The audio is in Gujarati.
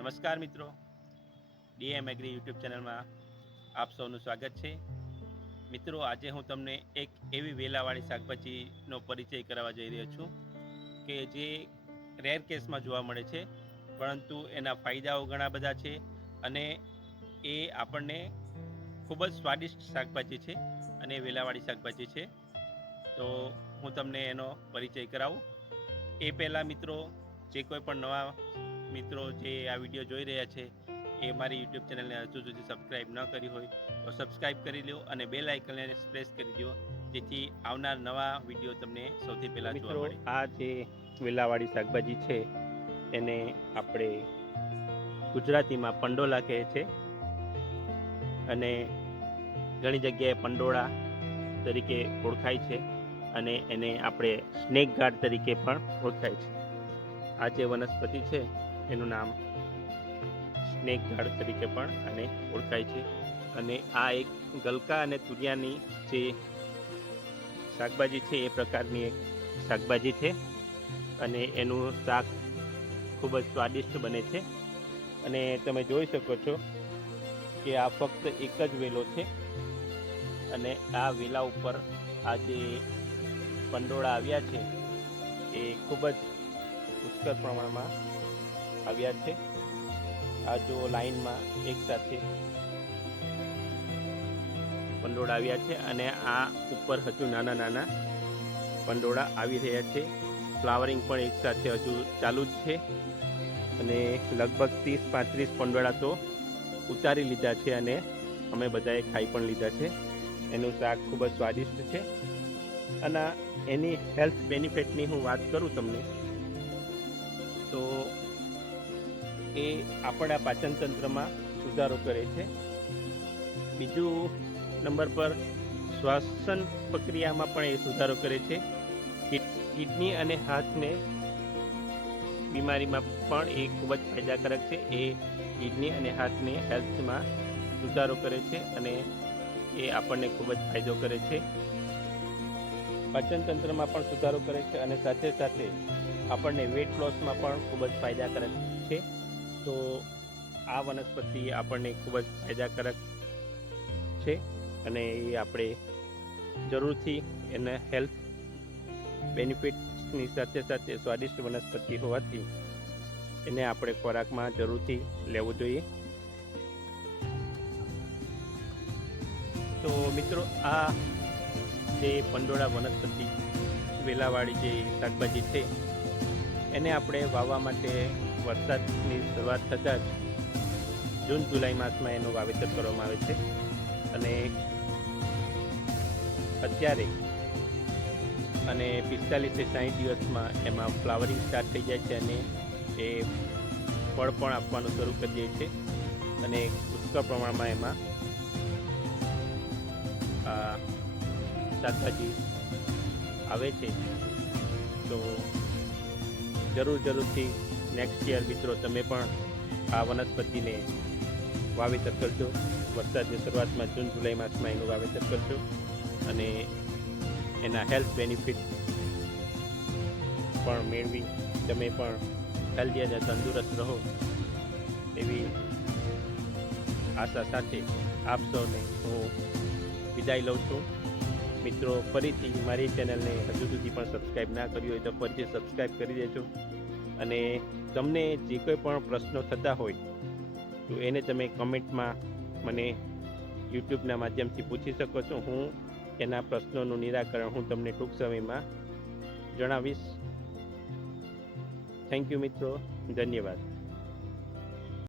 નમસ્કાર મિત્રો. ડીએમ એગ્રી યુટ્યુબ ચેનલમાં આપ સૌનું સ્વાગત છે. મિત્રો, આજે હું તમને એક એવી વેલાવાળી શાકભાજીનો પરિચય કરાવવા જઈ રહ્યો છું કે જે રેર કેસમાં જોવા મળે છે, પરંતુ એના ફાયદાઓ ઘણા બધા છે અને એ આપણને ખૂબ જ સ્વાદિષ્ટ શાકભાજી છે અને વેલાવાળી શાકભાજી છે. તો હું તમને એનો પરિચય કરાવું. એ પહેલાં મિત્રો, જે કોઈ પણ નવા મિત્રો જે આ વીડિયો જોઈ રહ્યા છે એ મારી યુટ્યુબ ચેનલને હજુ સુધી સબસ્ક્રાઈબ ન કરી હોય તો સબસ્ક્રાઈબ કરી લો અને બે આઇકનને પ્રેસ કરી દો જેથી આવનાર નવા વીડિયો તમને સૌથી પહેલાં જોવા મળે. આ જે વેલાવાળી શાકભાજી છે એને આપણે ગુજરાતીમાં પંડોલા કહે છે. અને ઘણી જગ્યાએ પંડોળા તરીકે ઓળખાય છે અને એને આપણે સ્નેક ગાર્ડ તરીકે પણ ઓળખાય છે. આ જે વનસ્પતિ છે એનું નામ સ્નેક ગાર્ડ તરીકે પણ આને ઓળખાય છે. અને આ એક ગલકા અને તુરિયાની જે શાકભાજી છે, એ પ્રકારની એક શાકભાજી છે. અને એનું શાક ખૂબ જ સ્વાદિષ્ટ બને છે. અને તમે જોઈ શકો છો કે આ ફક્ત એક જ વેલો છે. અને આ વેલા ઉપર આ જે પંડોળા આવ્યા છે, એ ખૂબ જ પુષ્કળ પ્રમાણમાં આવ્યા છે. આ જો લાઈનમાં એક સાથે પંડોળા આવ્યા છે અને આ ઉપર હજુ નાના નાના પંડોળા આવી રહ્યા છે. ફ્લાવરિંગ પણ એક સાથે હજુ ચાલુ જ છે અને લગભગ ત્રીસ પાંત્રીસ પંડોળા તો ઉતારી લીધા છે અને અમે બધાએ ખાઈ પણ લીધા છે. એનું શાક ખૂબ જ સ્વાદિષ્ટ છે. અને એની હેલ્થ બેનિફિટની હું વાત કરું તમને, તો એ આપણા પાચનતંત્રમાં સુધારો કરે છે. બીજું નંબર પર શ્વાસન પ્રક્રિયામાં પણ એ સુધારો કરે છે. કિડની અને હાથને બીમારીમાં પણ એ ખૂબ જ ફાયદાકારક છે. એ કિડની અને હાથની હેલ્થમાં સુધારો કરે છે અને એ આપણને ખૂબ જ ફાયદો કરે છે. પાચન તંત્રમાં પણ સુધારો કરે છે અને સાથે સાથે આપણને વેટ લોસમાં પણ ખૂબ જ ફાયદાકારક છે. તો આ વનસ્પતિ આપણને ખૂબ જ ફાયદાકારક છે અને એ આપણે જરૂરથી એને હેલ્થ બેનિફિટ્સની સાથે સાથે સ્વાદિષ્ટ વનસ્પતિ હોવાથી એને આપણે ખોરાકમાં જરૂરથી લેવું જોઈએ. તો મિત્રો, આ જે પંડોળા વનસ્પતિ વેલાવાળી જે શાકભાજી છે, એને આપણે વાવવા માટે વરસાદની શરૂઆત થતાં જ જૂન, જુલાઈ માસમાં એનું વાવેતર કરવામાં આવે છે. અને અત્યારે અને પિસ્તાલીસથી સાઠ દિવસમાં એમાં ફ્લાવરિંગ સ્ટાર્ટ થઈ જાય છે અને એ ફળ પણ આપવાનું શરૂ કરી દે છે. અને પુષ્કળ પ્રમાણમાં એમાં શાકભાજી આવે છે. તો જરૂર, જરૂરથી નેક્સ્ટ યર મિત્રો, તમે પણ આ વનસ્પતિને વાવેતર કરજો. વરસાદની શરૂઆતમાં જૂન, જુલાઈ માસમાં એનું વાવેતર કરજો અને એના હેલ્થ બેનિફિટ પણ મેળવી. તમે પણ હેલ્ધી અને તંદુરસ્ત રહો એવી આશા સાથે આપ સૌને હું વિદાય લઉં છું. મિત્રો, ફરીથી મારી ચેનલને હજુ સુધી પણ સબસ્ક્રાઈબ ના કરી હોય તો ફરીથી સબસ્ક્રાઈબ કરી દેજો. અને તમને જે કોઈ પણ પ્રશ્નો થતા હોય, તો એને તમે કમેન્ટમાં મને યુટ્યુબના માધ્યમથી પૂછી શકો છો. હું એના પ્રશ્નોનું નિરાકરણ હું તમને ટૂંક સમયમાં જણાવીશ. થેન્ક યુ મિત્રો. ધન્યવાદ.